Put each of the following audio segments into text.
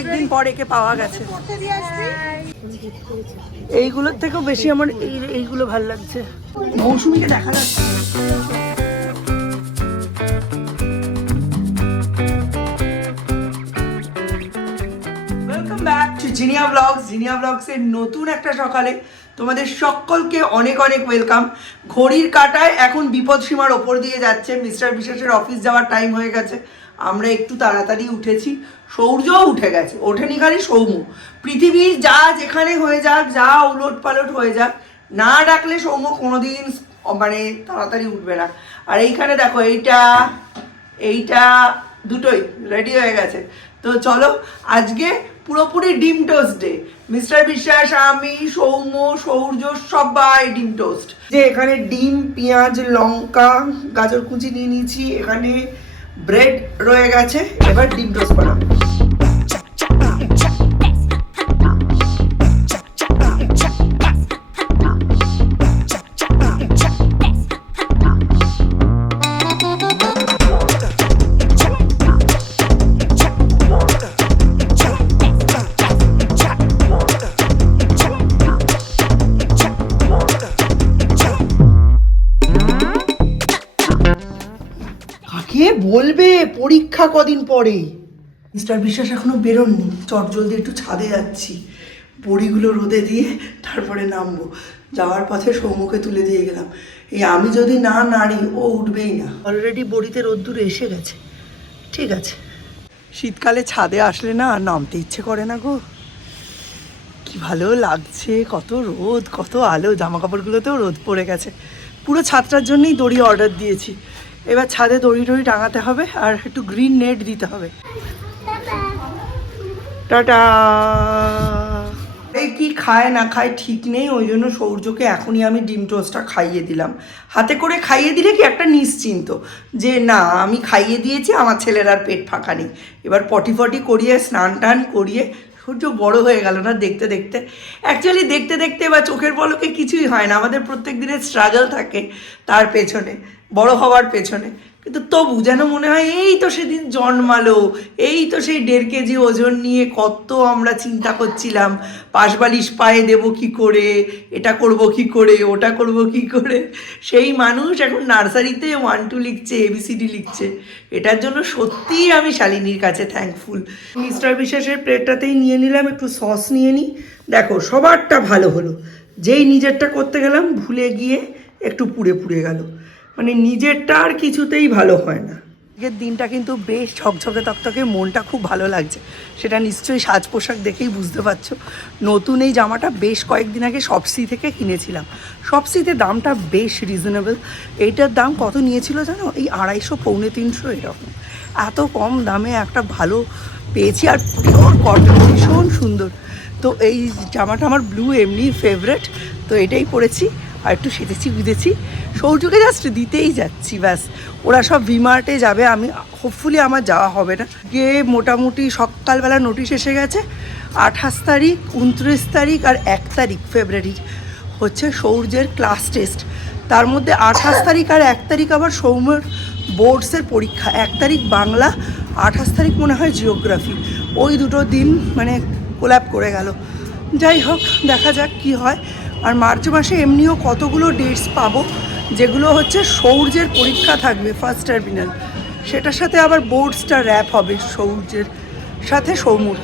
একদিন পর একে পাওয়া গেছে। এইগুলোর থেকেও বেশি আমার এইগুলো ভালো লাগছে। মৌসুমীকে দেখা যাচ্ছে। Welcome back to Jinia blogs. Jinia ব্লগসের নতুন একটা সকালে তোমাদের সকলকে অনেক অনেক ওয়েলকাম। ঘড়ির কাঁটায় এখন বিপদ সীমার ওপর দিয়ে যাচ্ছে। মিস্টার বিশ্বাসের অফিস যাওয়ার টাইম হয়ে গেছে। আমরা একটু তাড়াতাড়ি উঠেছি, সৌর্যও উঠে গেছে। ওঠেনি খালি সৌম্য। পৃথিবীর যা যেখানে হয়ে যাক, যা উলট পালট হয়ে যাক, না ডাকলে সৌম্য কোনোদিন মানে তাড়াতাড়ি উঠবে না। আর এইখানে দেখো এইটা দুটোই রেডি হয়ে গেছে। তো চলো, আজকে পুরোপুরি ডিম টোস্ট ডে। মিস্টার বিশ্বাস, আমি, সৌম্য, সৌর্য সবাই ডিম টোস্ট। যে এখানে ডিম, পেঁয়াজ, লঙ্কা, গাজর কুচি নিয়ে নিয়েছি। এখানে ব্রেড রয়ে গেছে। এবার ডিম টোস্ট বানাবো। কে বলবে পরীক্ষা কদিন পরে? মিস্টার বিশ্বাস এখনো বেরোননি। চটজলদি একটু ছাদে যাচ্ছি, বড়িগুলো রোদে দিয়ে তারপরে নামবো। যাওয়ার পথে সৌম্যকে তুলে দিয়ে গেলাম। এই আমি যদি না নাড়ি ও উঠবেই না। অলরেডি বড়িতে রোদ্দুর এসে গেছে। ঠিক আছে, শীতকালে ছাদে আসলে না আর নামতে ইচ্ছে করে না গো। কি ভালো লাগছে, কত রোদ, কত আলো। জামা কাপড়গুলোতেও রোদ পড়ে গেছে। পুরো ছাদটার জন্যই দড়ি অর্ডার দিয়েছি। এবার ছাদে দড়ি টাঙাতে হবে আর একটু গ্রিন নেট দিতে হবে। টাটা। এই কি খায় না খায় ঠিক নেই, ওই জন্য সৌর্যকে এখনই আমি ডিম টোস্টটা খাইয়ে দিলাম। হাতে করে খাইয়ে দিলে কি একটা নিশ্চিন্ত যে না, আমি খাইয়ে দিয়েছি, আমার ছেলের আর পেট ফাঁকা নেই। এবার পটি করিয়ে স্নান টান করিয়ে সূর্য বড় হয়ে গেল না দেখতে দেখতে। অ্যাকচুয়ালি দেখতে দেখতে বা চোখের পলকে কিছুই হয় না। আমাদের প্রত্যেক দিনের স্ট্রাগল থাকে তার পেছনে, বড় হওয়ার পেছনে। কিন্তু তবু যেন মনে হয় এই তো সেদিন জন্মালো, এই তো সেই 1.5 কেজি ওজন নিয়ে কত আমরা চিন্তা করছিলাম। পাশবালিশ পায়ে দেবো কী করে, এটা করব কি করে, ওটা করব কি করে। সেই মানুষ এখন নার্সারিতে 1 2 লিখছে, ABCD লিখছে। এটার জন্য সত্যিই আমি শালিনীর কাছে থ্যাঙ্কফুল। মিস্টার বিশ্বাসের প্লেটটাতেই নিয়ে নিলাম, একটু সস নিয়ে নিই। দেখো সবারটা ভালো হলো, যেই নিজেরটা করতে গেলাম ভুলে গিয়ে একটু পুড়ে গেল। মানে নিজেরটা আর কিছুতেই ভালো হয় না। আজকের দিনটা কিন্তু বেশ ঝকঝকে তকতকে, মনটা খুব ভালো লাগছে। সেটা নিশ্চয়ই সাজ পোশাক দেখেই বুঝতে পারছো। নতুন এই জামাটা বেশ কয়েকদিন আগে শপসি থেকে কিনেছিলাম। শপসিতে দামটা বেশ রিজনেবল। এইটার দাম কত নিয়েছিল জানো? এই 250 পৌনে 300 এরকম। এত কম দামে একটা ভালো পেয়েছি, আর পিওর কটন, ভীষণ সুন্দর। তো এই জামাটা আমার ব্লু এমনি ফেভারেট, তো এটাই পরেছি। আর একটু সেজেছি বুঝেছি, সৌর্যকে জাস্ট দিতেই যাচ্ছি ব্যাস। ওরা সব ভিমার্টে যাবে, আমি হোপফুলি আমার যাওয়া হবে না। গিয়ে মোটামুটি সকালবেলা নোটিশ এসে গেছে। 28 তারিখ, 29 তারিখ আর 1 তারিখ ফেব্রুয়ারির হচ্ছে সৌর্যের ক্লাস টেস্ট। তার মধ্যে 28 তারিখ আর 1 তারিখ আবার সৌম্যর বোর্ডসের পরীক্ষা। 1 তারিখ বাংলা, 28 তারিখ মনে হয় জিওগ্রাফি। ওই দুটো দিন মানে কোল্যাপ করে গেল। যাই হোক, দেখা যাক কি হয়। আর মার্চ মাসে এমনিও কতগুলো ডেটস পাবো, যেগুলো হচ্ছে সৌর্যের পরীক্ষা থাকবে ফার্স্ট টার্মিনাল, সেটার সাথে আবার বোর্ডসটা র্যাপ হবে সৌর্যের সাথে সৌম্যর।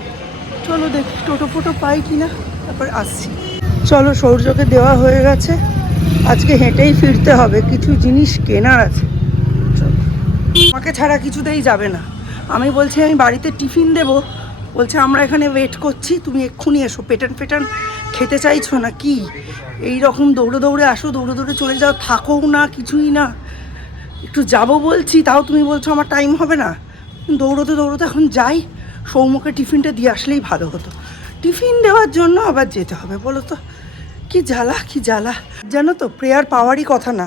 চলো দেখি টোটো ফোটো পাই কি না, তারপর আসছি। চলো, সৌর্যকে দেওয়া হয়ে গেছে। আজকে হেঁটেই ফিরতে হবে, কিছু জিনিস কেনার আছে। চলো, আমাকে ছাড়া কিছুতেই যাবে না। আমি বলছি আমি বাড়িতে টিফিন দেবো, বলছে আমরা এখানে ওয়েট করছি, তুমি এক্ষুনি এসো। পেটান খেতে চাইছো না কি? এই রকম দৌড়ে আসো, দৌড়ে চলে যাও, থাকো না, কিছুই না। একটু যাবো বলছি, তাও তুমি বলছো আমার টাইম হবে না। দৌড়োতে এখন যাই, সৌম্যকে টিফিনটা দিয়ে আসলেই ভালো হতো। টিফিন দেওয়ার জন্য আবার যেতে হবে, বলো তো কি জ্বালা। জানো তো, প্রেয়ার পাওয়ারই কথা না।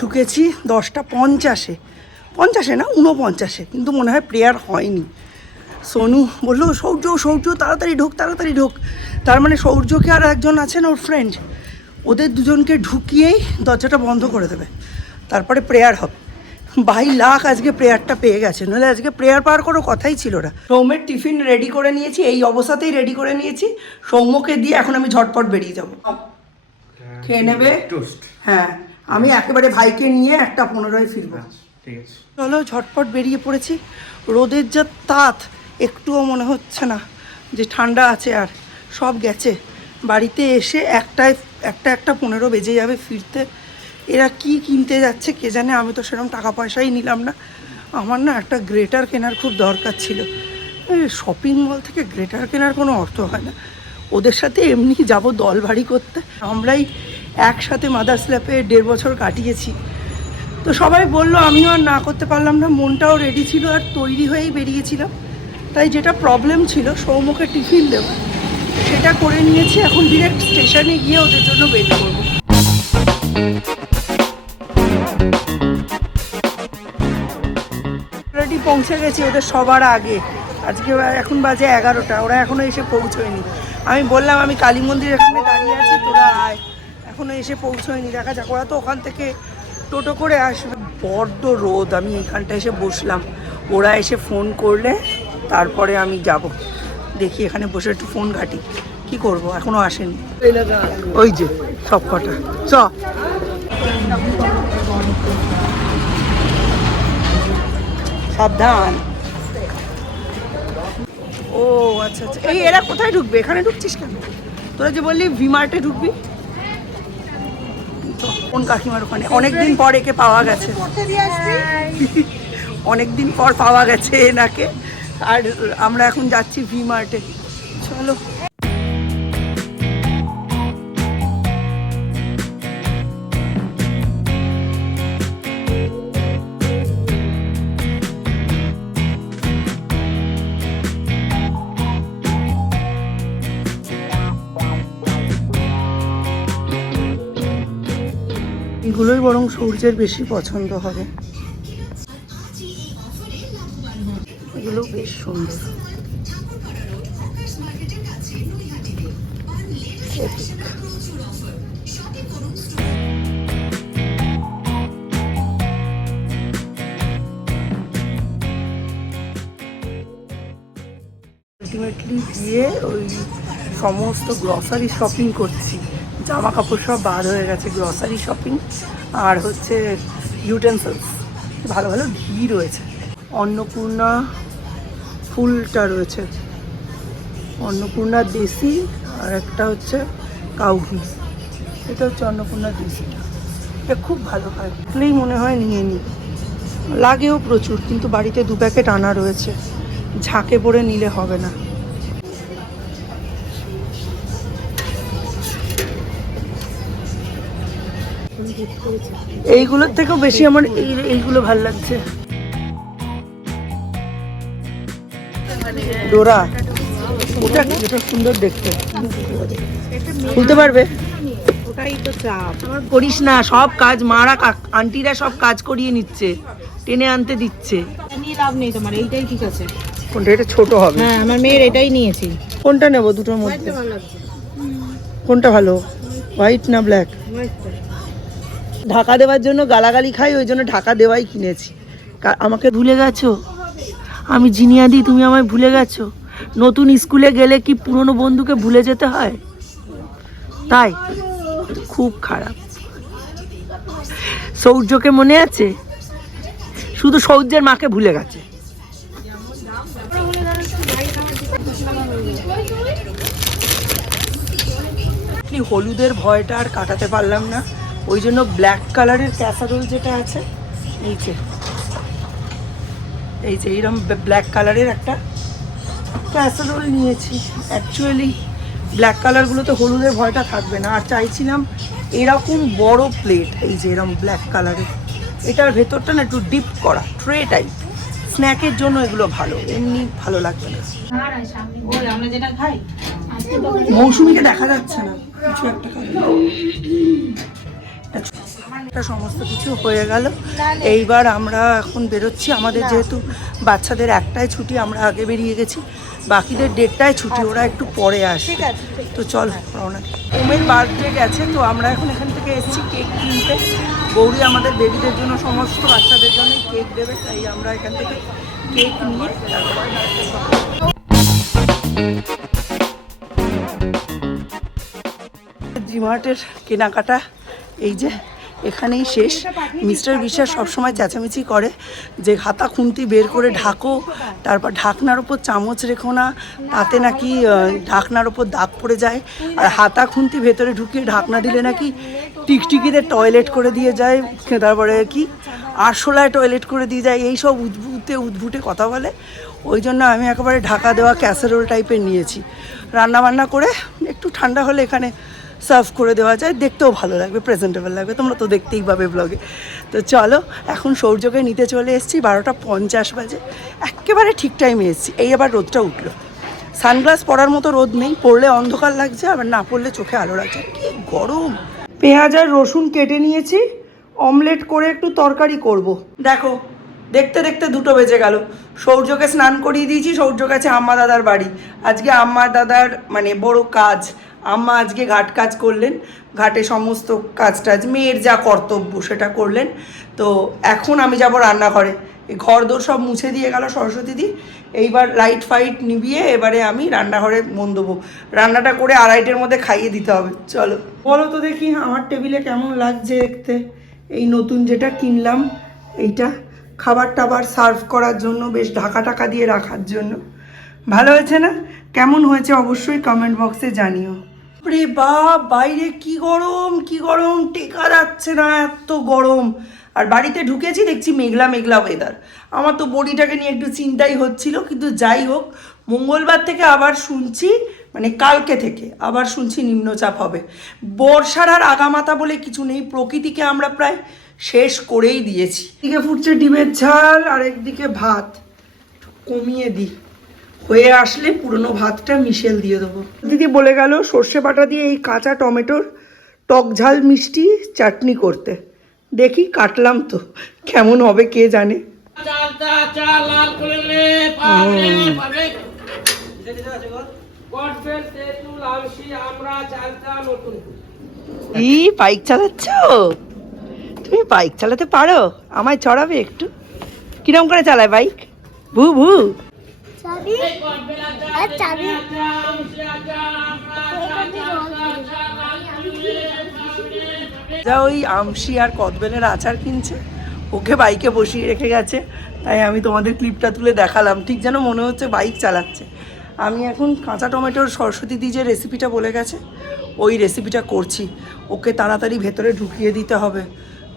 ঢুকেছি 10টা 50-এ না 49-এ, কিন্তু মনে হয় প্রেয়ার হয়নি। সোনু বললো সৌর্য তাড়াতাড়ি ঢোক। তার মানে সৌর্যকে আর একজন আছেন ওর ফ্রেন্ড, ওদের দুজনকে ঢুকিয়েই দরজাটা বন্ধ করে দেবে, তারপরে প্রেয়ার হবে। বাই লাখ আজকে প্রেয়ারটা পেয়ে গেছে, নাহলে আজকে প্রেয়ার পাওয়ার কোনো কথাই ছিল না। সৌম্যের টিফিন রেডি করে নিয়েছি, এই অবস্থাতেই রেডি করে নিয়েছি। সৌম্যকে দিয়ে এখন আমি ঝটপট বেরিয়ে যাব। খেয়ে নেবে? হ্যাঁ, আমি একেবারে ভাইকে নিয়ে 1:15 ফিরবো। চলো ঝটপট বেরিয়ে পড়েছি। রোদের যা তাত, একটুও মনে হচ্ছে না যে ঠান্ডা আছে, আর সব গেছে। বাড়িতে এসে 1:15 বেজে যাবে ফিরতে। এরা কি কিনতে যাচ্ছে কে জানে, আমি তো সেরকম টাকা পয়সাই নিলাম না। আমার না একটা গ্রেটার কেনার খুব দরকার ছিল। শপিং মল থেকে গ্রেটার কেনার কোনো অর্থ হয় না, ওদের সাথে এমনি যাব দল ভারী করতে। আমরাই একসাথে মাদার্স ল্যাপে 1.5 বছর কাটিয়েছি, তো সবাই বললো, আমিও আর না করতে পারলাম না। মনটাও রেডি ছিল আর তৈরি হয়েই বেরিয়েছিলাম। তাই যেটা প্রবলেম ছিল সৌম্যকে টিফিন দেওয়া, সেটা করে নিয়েছি। এখন ডিরেক্ট স্টেশনে গিয়ে ওদের জন্য ওয়েট করবো। অলরেডি পৌঁছে গেছি ওদের সবার আগে। আজকে এখন বাজে 11টা, ওরা এখনও এসে পৌঁছয়নি। আমি বললাম আমি কালী মন্দিরের এখানে দাঁড়িয়ে আছি, তোরা আয়। এখনও এসে পৌঁছয়নি, দেখা যাক। ওরা তো ওখান থেকে টোটো করে আসবে। বড্ড রোদ, আমি এখানটা এসে বসলাম। ওরা এসে ফোন করলে তারপরে আমি যাব। দেখি এখানে বসে একটু ফোন ঘাঁটি, কি করব, এখনো আসেনি। ওই যে সব কটা চ। সাবধান। ও আচ্ছা আচ্ছা, এই এরা কোথায় ঢুকবে? এখানে ঢুকছিস কেন? তোরা যে বললি ভি-মার্টে ঢুকবি। কোন কাকিমার ওখানে? অনেকদিন পর একে পাওয়া গেছে, অনেকদিন পর পাওয়া গেছে এনাকে। আর আমরা এখন যাচ্ছি ভি-মার্টে। চলো। এগুলোই বরং সূর্যের বেশি পছন্দ হবে, এগুলো বেশ সুন্দর। আলটিমেটলি গিয়ে ওই সমস্ত গ্রসারি শপিং করছি। জামা কাপড় সব বাদ হয়ে গেছে, গ্রসারি শপিং আর হচ্ছে ইউটেন্সিলস। ভালো ভালো ঘি রয়েছে। অন্নপূর্ণা ফুলটা রয়েছে, অন্নপূর্ণা দেশি, আর একটা হচ্ছে কাউ ঘি। এটা হচ্ছে অন্নপূর্ণা দেশিটা, এটা খুব ভালো হয়। দেখলেই মনে হয় নিয়ে নিই, লাগেও প্রচুর, কিন্তু বাড়িতে 2 প্যাকেট আনা রয়েছে, ঝাঁকে পড়ে নিলে হবে না। এইগুলোর থেকেও বেশি আমার এইগুলো ভালো লাগছে। ডোরা, ওটা যেটা সুন্দর দেখতে, খুলতে পারবে? ওটাই তো চাপ। করিস না, সব কাজ মারা আন্টিরা সব কাজ করিয়ে নিচ্ছে, টেনে আনতে দিচ্ছে। নিয়ে লাভ নেই তোমার, এইটাই ঠিক আছে। কোনটা? এটা ছোট হবে। হ্যাঁ, আমার মেয়ের এটাই নিয়েছি। কোনটা নেব দুটোর মধ্যে? কোনটা ভালো, হোয়াইট না ব্ল্যাক? ঢাকা দেওয়ার জন্য গালাগালি খাই, ওই জন্য ঢাকা দেওয়াই কিনেছি। আমাকে ভুলে গেছো? আমি জিনিয়া দি, তুমি আমায় ভুলে গেছো? নতুন স্কুলে গেলে কি পুরনো বন্ধুকে ভুলে যেতে হয়? তাই খুব খারাপ। সৌর্যকে মনে আছে? শুধু সৌর্যের মাকে ভুলে গেছে। হলুদের ভয়টা আর কাটাতে পারলাম না, ওই জন্য ব্ল্যাক কালারের ক্যাসারোল যেটা আছে নিচে, এই যে এইরকম ব্ল্যাক কালারের একটা ক্যাসারোল নিয়েছি। অ্যাকচুয়ালি ব্ল্যাক কালারগুলোতে হলুদের ভয়টা থাকবে না। আর চাইছিলাম এরকম বড় প্লেট, এই যে এরকম ব্ল্যাক কালারের, এটার ভেতরটা না একটু ডিপ করা ট্রে টাইপ। স্ন্যাকের জন্য এগুলো ভালো, এমনি ভালো লাগবে না। আমরা যেটা খাই মৌসুমীকে দেখা যাচ্ছে না, কিছু একটা খাই। সমস্ত কিছু হয়ে গেল। এইবার আমরা এখন বেরোচ্ছি। আমাদের যেহেতু বাচ্চাদের একটাই ছুটি, আমরা আগে বেরিয়ে গেছি, বাকিদের 1:30টায় ছুটি, ওরা একটু পরে আসে। তো চল রওনা। ওমের বার্থডে গেছে, তো আমরা এখন এখান থেকে এসেছি কেক কিনতে। গৌরী আমাদের বেবিদের জন্য, সমস্ত বাচ্চাদের জন্য কেক দেবে, তাই আমরা এখান থেকে কেক নিয়ে ডিমার্টের কেনাকাটা এই যে এখানেই শেষ। মিস্টার বিশ্বাস সবসময় চেঁচামেচি করে যে হাতা খুন্তি বের করে ঢাকো, তারপর ঢাকনার ওপর চামচ রেখো না, তাতে নাকি ঢাকনার ওপর দাগ পড়ে যায়, আর হাতা খুন্তি ভেতরে ঢুকিয়ে ঢাকনা দিলে নাকি টিকটিকিদের টয়লেট করে দিয়ে যায়, তারপরে কি আরশোলায় টয়লেট করে দিয়ে যায়, এইসব উদ্ভুটে কথা বলে। ওই জন্য আমি একেবারে ঢাকা দেওয়া ক্যাসেরোল টাইপের নিয়েছি। রান্নাবান্না করে একটু ঠান্ডা হলে এখানে সার্ভ করে দেওয়া যায়, দেখতেও ভালো লাগবে, প্রেজেন্টেবল লাগবে, তোমরা তো দেখতেই পাবে ব্লগে। তো চলো এখন সৌর্যকে নিতে চলে এসেছি, 12:50 বাজে, একেবারে ঠিক টাইমে এসেছি। এই আবার রোদটা উঠলো, সানগ্লাস পরার মতো রোদ নেই, পরলে অন্ধকার লাগছে, আবার না পরলে চোখে আলো লাগছে, কি গরম। পেঁয়াজ আর রসুন কেটে নিয়েছি, অমলেট করে একটু তরকারি করব। দেখো দেখতে দেখতে 2টো বেজে গেল। সৌর্যকে স্নান করিয়ে দিয়েছি, সৌর্য গেছে আম্মা দাদার বাড়ি। আজকে আম্মা দাদার মানে বড় কাজ, আম্মা আজকে ঘাট কাজ করলেন, ঘাটে সমস্ত কাজ টাজ মেয়ের যা কর্তব্য সেটা করলেন। তো এখন আমি যাব রান্নাঘরে, এই ঘর দোর সব মুছে দিয়ে গেল সরস্বতী দি, এইবার লাইট ফাইট নিভিয়ে এবারে আমি রান্নাঘরে মন দেবো। রান্নাটা করে 2:30-এর মধ্যে খাইয়ে দিতে হবে। চলো বলো তো দেখি আমার টেবিলে কেমন লাগছে দেখতে, এই নতুন যেটা কিনলাম এইটা, খাবার টাবার সার্ভ করার জন্য, বেশ ঢাকা টাকা দিয়ে রাখার জন্য। ভালো হয়েছে না? কেমন হয়েছে অবশ্যই কমেন্ট বক্সে জানিও। রে বাপ, বাইরে কি গরম, কি গরম, টেকা যাচ্ছে না, এত গরম। আর বাড়িতে ঢুকেছি দেখছি মেঘলা মেঘলা ওয়েদার। আমার তো বডিটাকে নিয়ে একটু চিন্তাই হচ্ছিল, কিন্তু যাই হোক, মঙ্গলবার থেকে আবার শুনছি, মানে কালকে থেকে আবার শুনছি নিম্নচাপ হবে। বর্ষার আর আগামাতা বলে কিছু নেই, প্রকৃতিকে আমরা প্রায় শেষ করেই দিয়েছি। এদিকে ফুটছে ডিমের ঝাল, আর একদিকে ভাত কমিয়ে দিই, হয়ে আসলে পুরনো ভাতটা মিশেল দিয়ে দেবো। দিদি বলে গেল সর্ষে বাটা দিয়ে এই কাঁচা টমেটোর টক ঝাল মিষ্টি চাটনি করতে। দেখি কাটলাম তো, কেমন হবে কে জানে। বাইক চালাচ্ছ তুমি? বাইক চালাতে পারো? আমায় চড়াবে একটু? কিরম করে চালায় বাইক? ভু ভু যা ওই আমশি আর কদবেলের আচার কিনছে, ওকে বাইকে বসিয়ে রেখে গেছে, তাই আমি তোমাদের ক্লিপটা তুলে দেখালাম। ঠিক যেন মনে হচ্ছে বাইক চালাচ্ছে। আমি এখন কাঁচা টমেটোর সরস্বতী দি যে রেসিপিটা বলে গেছে, ওই রেসিপিটা করছি। ওকে তাড়াতাড়ি ভেতরে ঢুকিয়ে দিতে হবে,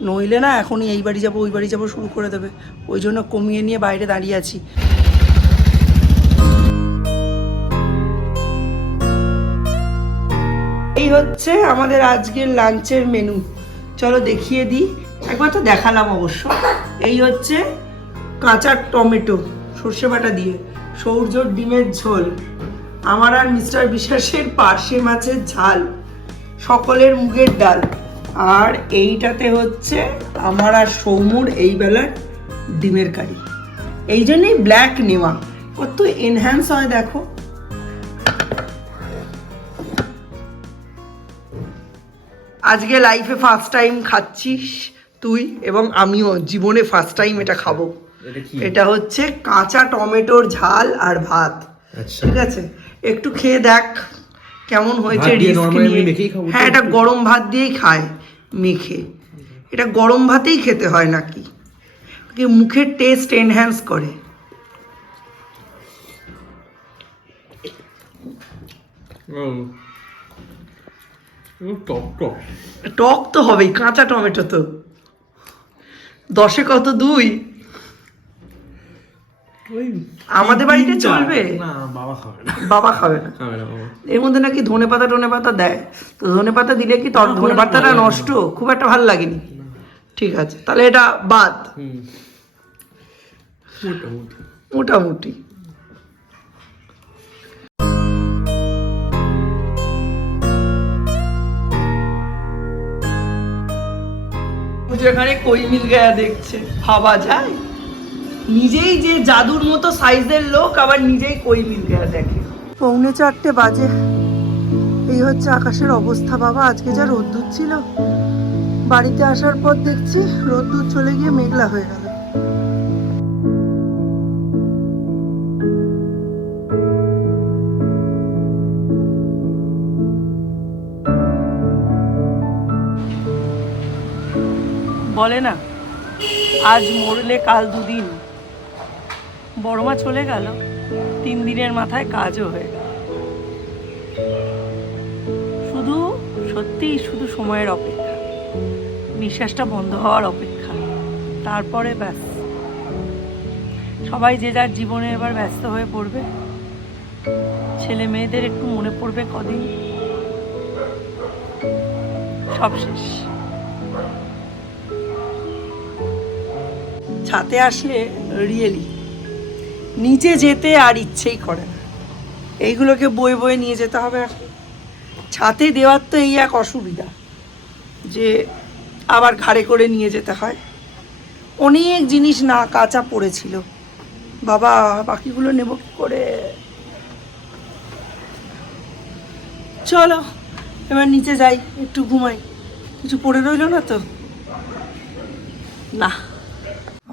নইলে না এখনই এই বাড়ি যাবো ওই বাড়ি যাবো শুরু করে দেবে। ওই জন্য কমিয়ে নিয়ে বাইরে দাঁড়িয়ে আছি। এই হচ্ছে আমাদের আজকের লাঞ্চের মেনু, চলো দেখিয়ে দিই। একবার তো দেখালাম অবশ্য। এই হচ্ছে কাঁচা টমেটো সর্ষে বাটা দিয়ে, সৌর্যর ডিমের ঝোল, আমার আর মিস্টার বিশ্বাসের পার্শে মাছের ঝাল, সকলের মুগের ডাল, আর এইটাতে হচ্ছে আমার আর সৌমুর এই বেলার ডিমের কারি। এই জন্যই ব্ল্যাক নেওয়া, কত এনহ্যান্স হয় দেখো। আজকে লাইফে ফার্স্ট টাইম খাচ্ছিস তুই এবং আমিও জীবনে ফার্স্ট টাইম এটা খাবো। এটা হচ্ছে কাঁচা টমেটোর ঝাল আর ভাত। ঠিক আছে, একটু খেয়ে দেখ কেমন হয়েছে। হ্যাঁ, এটা গরম ভাত দিয়েই খায় মেখে, এটা গরম ভাতেই খেতে হয় নাকি, মুখের টেস্ট এনহ্যান্স করে। টক তো হবেই, কাঁচা টমেটো তো। 10-এ কত 2? আমাদের বাড়িতে চলবে, বাবা খাবে না। এর মধ্যে নাকি ধনে পাতা দেয়, তো ধনে পাতা দিলে কি ধনে পাতাটা নষ্ট, খুব একটা ভালো লাগেনি। ঠিক আছে, তাহলে এটা বাদ, মোটামুটি। এখানে কই মিল গায়া দেখছে, ভাবা যায়? নিজেই যে জাদুর মতো সাইজের লোক, আবার নিজেই কই মিল গায়া দেখে। 3:45 বাজে। এই হচ্ছে আকাশের অবস্থা বাবা। আজকে যা রোদ্দুর ছিল, বাড়িতে আসার পর দেখছি রোদ্দুর চলে গিয়ে মেঘলা হয়ে গেল। বলে না, আজ মরলে কাল দুদিন। বড় মা চলে গেল, 3 দিনের মাথায় কাজও হয়ে গেল। শুধু সত্যি শুধু সময়ের অপেক্ষা, নিঃশ্বাসটা বন্ধ হওয়ার অপেক্ষা, তারপরে ব্যাস সবাই যে যার জীবনে এবার ব্যস্ত হয়ে পড়বে। ছেলে মেয়েদের একটু মনে পড়বে কদিন, সব শেষ। ছাতে আসলে রিয়েলি নিচে যেতে আর ইচ্ছেই করে না। এইগুলোকে বয়ে বয়ে নিয়ে যেতে হবে এখন। ছাতে দেওয়ার তো এই এক অসুবিধা যে আবার ঘাড়ে করে নিয়ে যেতে হয়। অনেক জিনিস না কাঁচা পড়েছিল বাবা, বাকিগুলো নেব কি করে? চলো এবার নিচে যাই, একটু ঘুমাই। কিছু পড়ে রইলো না তো? না।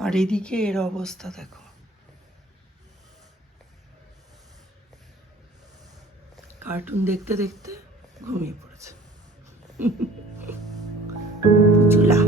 আর এদিকে এর অবস্থা দেখো, কার্টুন দেখতে দেখতে ঘুমিয়ে পড়েছে। পুচুলা।